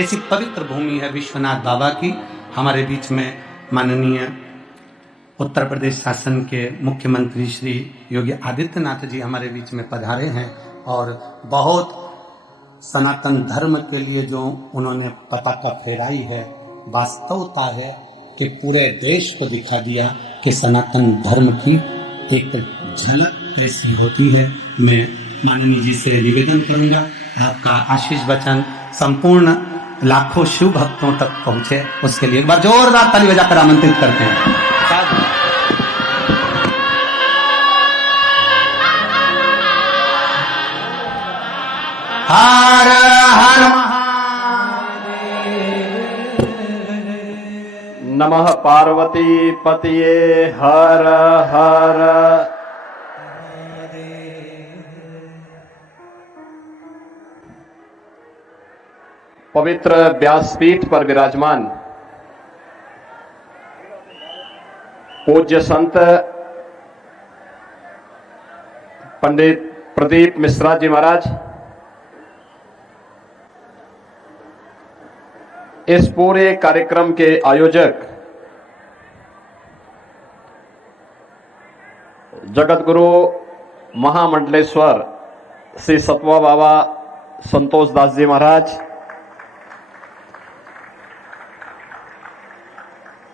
ऐसी पवित्र भूमि है विश्वनाथ बाबा की। हमारे बीच में माननीय उत्तर प्रदेश शासन के मुख्यमंत्री श्री योगी आदित्यनाथ जी हमारे बीच में पधारे हैं और बहुत सनातन धर्म के लिए जो उन्होंने पताका फहराई है, वास्तवता है कि पूरे देश को दिखा दिया कि सनातन धर्म की एक झलक कैसी होती है। मैं माननीय जी से निवेदन करूंगा आपका आशीष वचन संपूर्ण लाखों शिव भक्तों तक पहुंचे, उसके लिए एक बार जोरदार ताली बजाकर आमंत्रित करते हैं। हर हर नमः पार्वती पतिये हर हर। पवित्र व्यासपीठ पर विराजमान पूज्य संत पंडित प्रदीप मिश्रा जी महाराज, इस पूरे कार्यक्रम के आयोजक जगत गुरु महामंडलेश्वर श्री सतवा बाबा संतोष दास जी महाराज,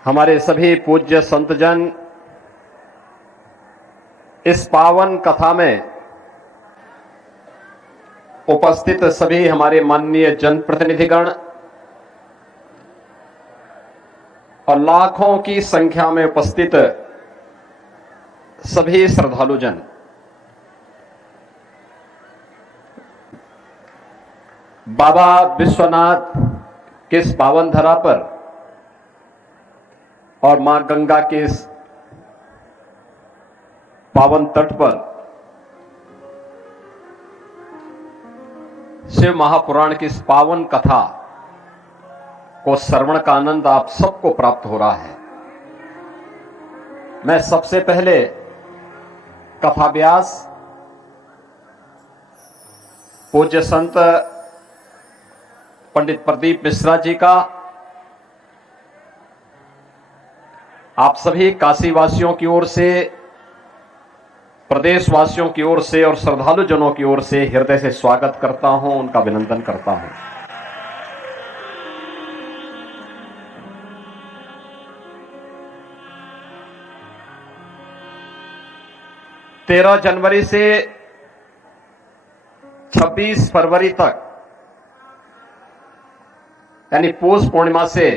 हमारे सभी पूज्य संतजन, इस पावन कथा में उपस्थित सभी हमारे माननीय जनप्रतिनिधिगण और लाखों की संख्या में उपस्थित सभी श्रद्धालुजन, बाबा विश्वनाथ के इस पावन धरा पर और मां गंगा के इस पावन तट पर शिव महापुराण की इस पावन कथा को श्रवण का आनंद आप सबको प्राप्त हो रहा है। मैं सबसे पहले कथा व्यास पूज्य संत पंडित प्रदीप मिश्रा जी का आप सभी काशी वासियों की ओर से, प्रदेश वासियों की ओर से और श्रद्धालु जनों की ओर से हृदय से स्वागत करता हूं, उनका अभिनंदन करता हूं। तेरह जनवरी से 26 फरवरी तक यानी पौष पूर्णिमा से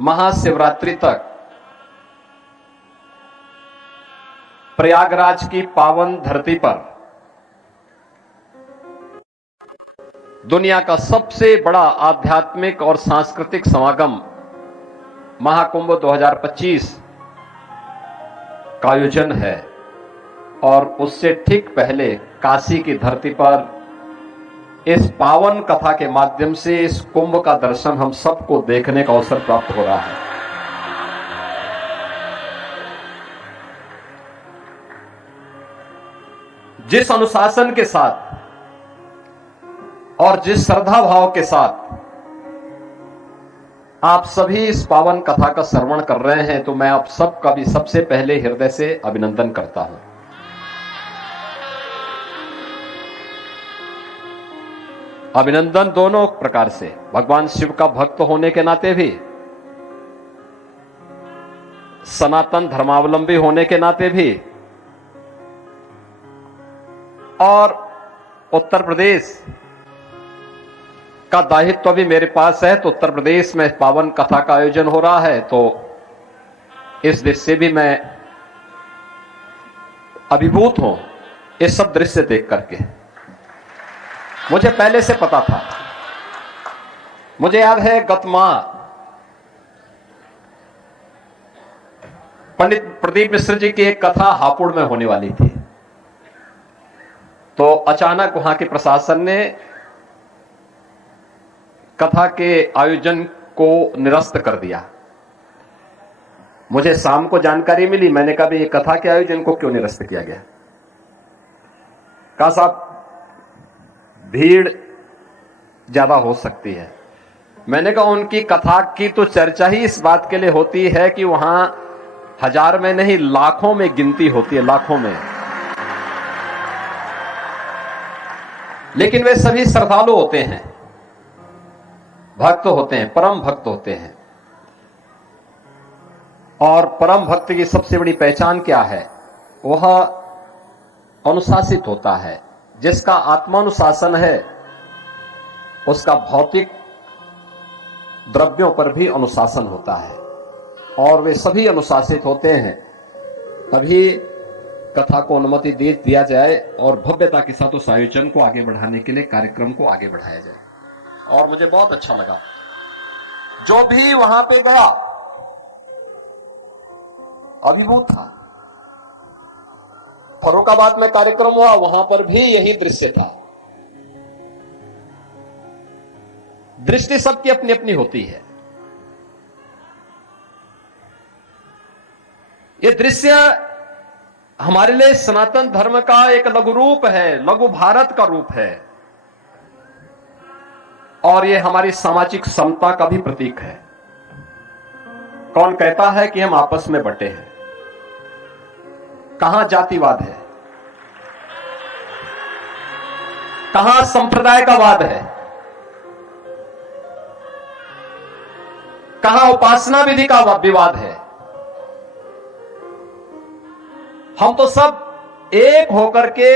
महाशिवरात्रि तक प्रयागराज की पावन धरती पर दुनिया का सबसे बड़ा आध्यात्मिक और सांस्कृतिक समागम महाकुंभ 2025 का आयोजन है और उससे ठीक पहले काशी की धरती पर इस पावन कथा के माध्यम से इस कुंभ का दर्शन हम सबको देखने का अवसर प्राप्त हो रहा है। जिस अनुशासन के साथ और जिस श्रद्धा भाव के साथ आप सभी इस पावन कथा का श्रवण कर रहे हैं, तो मैं आप सबका भी सबसे पहले हृदय से अभिनंदन करता हूं। अभिनंदन दोनों प्रकार से, भगवान शिव का भक्त होने के नाते भी, सनातन धर्मावलंबी होने के नाते भी, और उत्तर प्रदेश का दायित्व भी मेरे पास है। तो उत्तर प्रदेश में पावन कथा का आयोजन हो रहा है, तो इस दृश्य से भी मैं अभिभूत हूं। इस सब दृश्य देख करके मुझे पहले से पता था। मुझे याद है गत माह पंडित प्रदीप मिश्र जी की एक कथा हापुड़ में होने वाली थी, तो अचानक वहां के प्रशासन ने कथा के आयोजन को निरस्त कर दिया। मुझे शाम को जानकारी मिली, मैंने कहा ये कथा के आयोजन को क्यों निरस्त किया गया? कहा साहब भीड़ ज्यादा हो सकती है। मैंने कहा उनकी कथा की तो चर्चा ही इस बात के लिए होती है कि वहां हजार में नहीं लाखों में गिनती होती है, लाखों में। लेकिन वे सभी श्रद्धालु होते हैं, भक्त होते हैं, परम भक्त होते हैं। और परम भक्त की सबसे बड़ी पहचान क्या है? वह अनुशासित होता है। जिसका आत्मानुशासन है उसका भौतिक द्रव्यों पर भी अनुशासन होता है, और वे सभी अनुशासित होते हैं। तभी कथा को अनुमति दे दिया जाए और भव्यता के साथ उस आयोजन को आगे बढ़ाने के लिए कार्यक्रम को आगे बढ़ाया जाए। और मुझे बहुत अच्छा लगा, जो भी वहां पे गया अभिभूत था। फर्रुखाबाद में कार्यक्रम हुआ, वहां पर भी यही दृश्य था। दृष्टि सबकी अपनी अपनी होती है। ये दृश्य हमारे लिए सनातन धर्म का एक लघु रूप है, लघु भारत का रूप है, और ये हमारी सामाजिक समता का भी प्रतीक है। कौन कहता है कि हम आपस में बंटे हैं? कहां जातिवाद है, कहां संप्रदाय का वाद है, कहां उपासना विधि का विवाद है? हम तो सब एक होकर के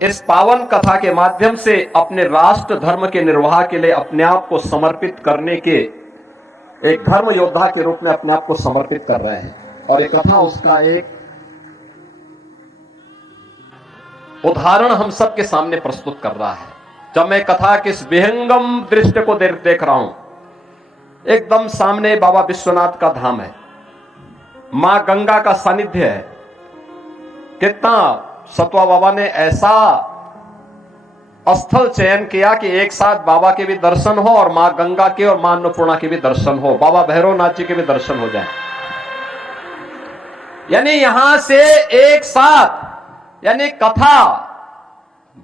इस पावन कथा के माध्यम से अपने राष्ट्र धर्म के निर्वाह के लिए अपने आप को समर्पित करने के एक धर्म योद्धा के रूप में अपने आप को समर्पित कर रहे हैं। और एक कथा उसका एक उदाहरण हम सबके सामने प्रस्तुत कर रहा है। जब मैं कथा के इस विहंगम दृश्य को देख रहा हूं, एकदम सामने बाबा विश्वनाथ का धाम है, मां गंगा का सानिध्य है। कितना सतवा बाबा ने ऐसा स्थल चयन किया कि एक साथ बाबा के भी दर्शन हो और मां गंगा के और मां अन्नपूर्णा के भी दर्शन हो, बाबा भैरवनाथ जी के भी दर्शन हो जाए। यानी यहां से एक साथ, यानी कथा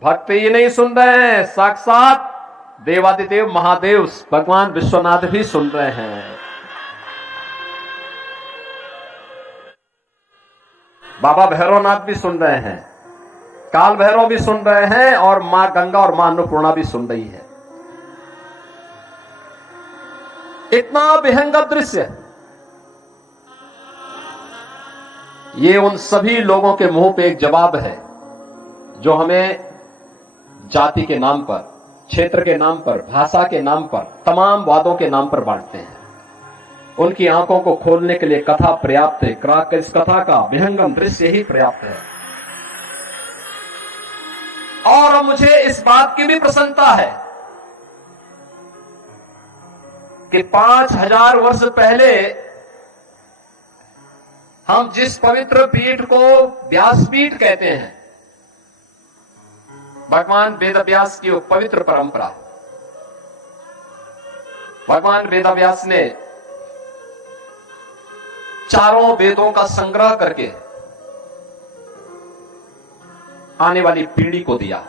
भक्त ही नहीं सुन रहे हैं, साक्षात देवादिदेव महादेव भगवान विश्वनाथ भी सुन रहे हैं, बाबा भैरवनाथ भी सुन रहे हैं, काल भैरव भी सुन रहे हैं, और मां गंगा और मां अन्नपूर्णा भी सुन रही है। इतना विहंगम दृश्य, ये उन सभी लोगों के मुंह पे एक जवाब है जो हमें जाति के नाम पर, क्षेत्र के नाम पर, भाषा के नाम पर, तमाम वादों के नाम पर बांटते हैं। उनकी आंखों को खोलने के लिए कथा पर्याप्त है। इस कथा का विहंगम दृश्य ही पर्याप्त है। और मुझे इस बात की भी प्रसन्नता है कि 5000 वर्ष पहले हम जिस पवित्र पीठ को व्यासपीठ कहते हैं, भगवान वेदव्यास की पवित्र परंपरा, भगवान वेदव्यास ने चारों वेदों का संग्रह करके आने वाली पीढ़ी को दिया।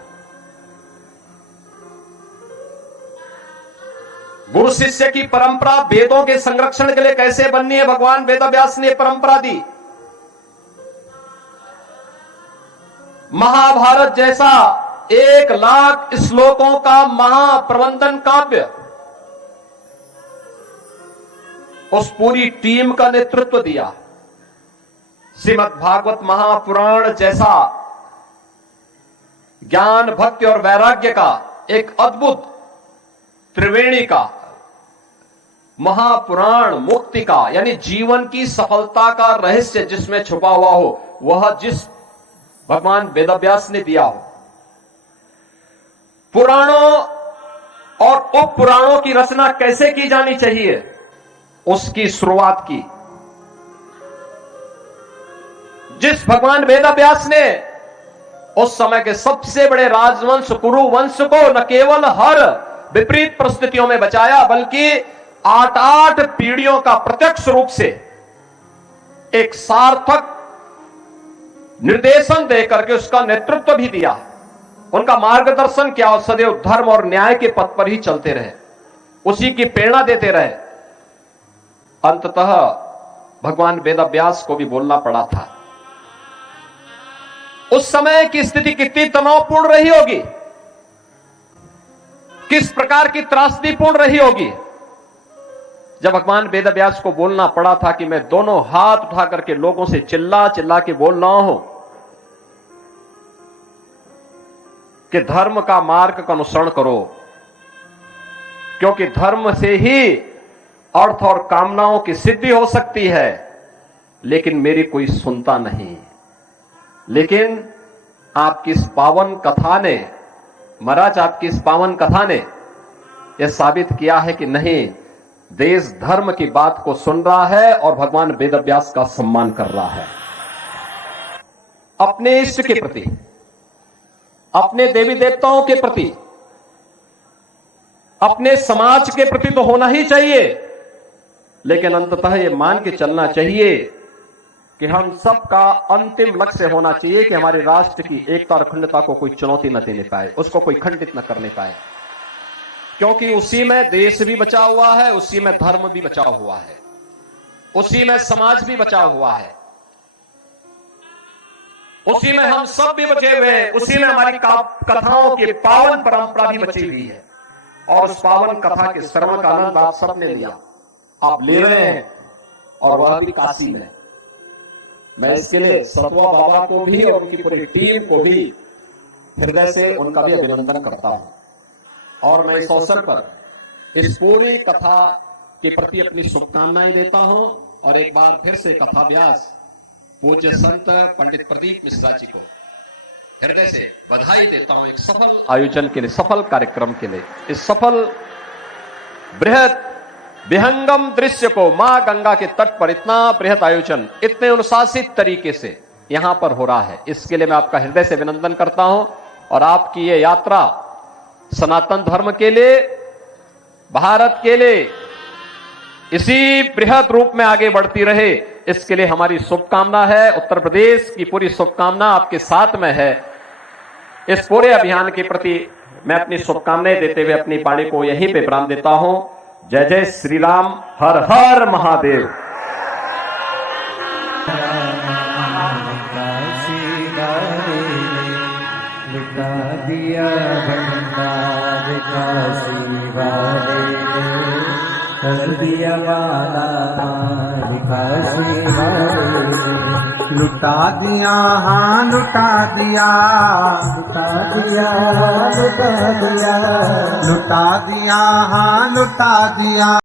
गुरु शिष्य की परंपरा वेदों के संरक्षण के लिए कैसे बननी है, भगवान वेदव्यास ने परंपरा दी। महाभारत जैसा 1 लाख श्लोकों का महाप्रबंधन काव्य, उस पूरी टीम का नेतृत्व दिया। श्रीमद् भागवत महापुराण जैसा ज्ञान, भक्ति और वैराग्य का एक अद्भुत त्रिवेणी का महापुराण, मुक्ति का, यानी जीवन की सफलता का रहस्य जिसमें छुपा हुआ हो, वह जिस भगवान वेदव्यास ने दिया हो। पुराणों और उप पुराणों की रचना कैसे की जानी चाहिए, उसकी शुरुआत की। जिस भगवान वेदव्यास ने उस समय के सबसे बड़े राजवंश कुरु वंश को न केवल हर विपरीत परिस्थितियों में बचाया, बल्कि 8 पीढ़ियों का प्रत्यक्ष रूप से एक सार्थक निर्देशन देकर के उसका नेतृत्व भी दिया। उनका मार्गदर्शन किया और सदैव धर्म और न्याय के पथ पर ही चलते रहे, उसी की प्रेरणा देते रहे। अंततः भगवान वेदव्यास को भी बोलना पड़ा था। उस समय की स्थिति कितनी तनावपूर्ण रही होगी, किस प्रकार की त्रासदीपूर्ण रही होगी, जब भगवान वेदव्यास को बोलना पड़ा था कि मैं दोनों हाथ उठा करके लोगों से चिल्ला चिल्ला के बोल रहा हूं कि धर्म का मार्ग का अनुसरण करो, क्योंकि धर्म से ही अर्थ और कामनाओं की सिद्धि हो सकती है। लेकिन मेरी कोई सुनता नहीं। लेकिन आपकी इस पावन कथा ने, महाराज आपकी इस पावन कथा ने यह साबित किया है कि नहीं, देश धर्म की बात को सुन रहा है और भगवान वेदव्यास का सम्मान कर रहा है। अपने इष्ट के प्रति, अपने देवी देवताओं के प्रति, अपने समाज के प्रति तो होना ही चाहिए, लेकिन अंततः यह मान के चलना चाहिए कि हम सबका अंतिम लक्ष्य होना चाहिए कि हमारे राष्ट्र की एकता और अखंडता को कोई चुनौती न देने पाए, उसको कोई खंडित न करने पाए, क्योंकि उसी में देश भी बचा हुआ है, उसी में धर्म भी बचा हुआ है, उसी में समाज भी बचा हुआ है, उसी में हम सब भी बचे हुए हैं, उसी में हमारी कथाओं की पावन परंपरा भी बची हुई है। और उस पावन कथा के श्रवण का आनंद आप सबने लिया, आप ले रहे हैं, और वह भी काशी में। मैं इसके लिए सतवा बाबा को भी और उनकी पूरी टीम को भी हृदय से उनका भी अभिनंदन करता हूं। और मैं इस अवसर पर इस पूरी कथा के प्रति अपनी शुभकामनाएं देता हूं और एक बार फिर से कथा व्यास पूज्य संत पंडित प्रदीप मिश्रा जी को हृदय से बधाई देता हूं एक सफल आयोजन के लिए, सफल कार्यक्रम के लिए। इस सफल बृहद विहंगम दृश्य को मां गंगा के तट पर इतना बृहद आयोजन इतने अनुशासित तरीके से यहां पर हो रहा है, इसके लिए मैं आपका हृदय से अभिनंदन करता हूं। और आपकी ये यात्रा सनातन धर्म के लिए, भारत के लिए इसी बृहद रूप में आगे बढ़ती रहे, इसके लिए हमारी शुभकामना है। उत्तर प्रदेश की पूरी शुभकामना आपके साथ में है। इस पूरे अभियान के प्रति मैं अपनी शुभकामनाएं देते हुए अपनी वाणी को यहीं पे विराम देता हूं। जय जय श्री राम, हर हर महादेव। लुटा दिया, हाँ लुटा दिया, लुटा दिया, लुटा दिया, लुटा दिया, हाँ लुटा दिया।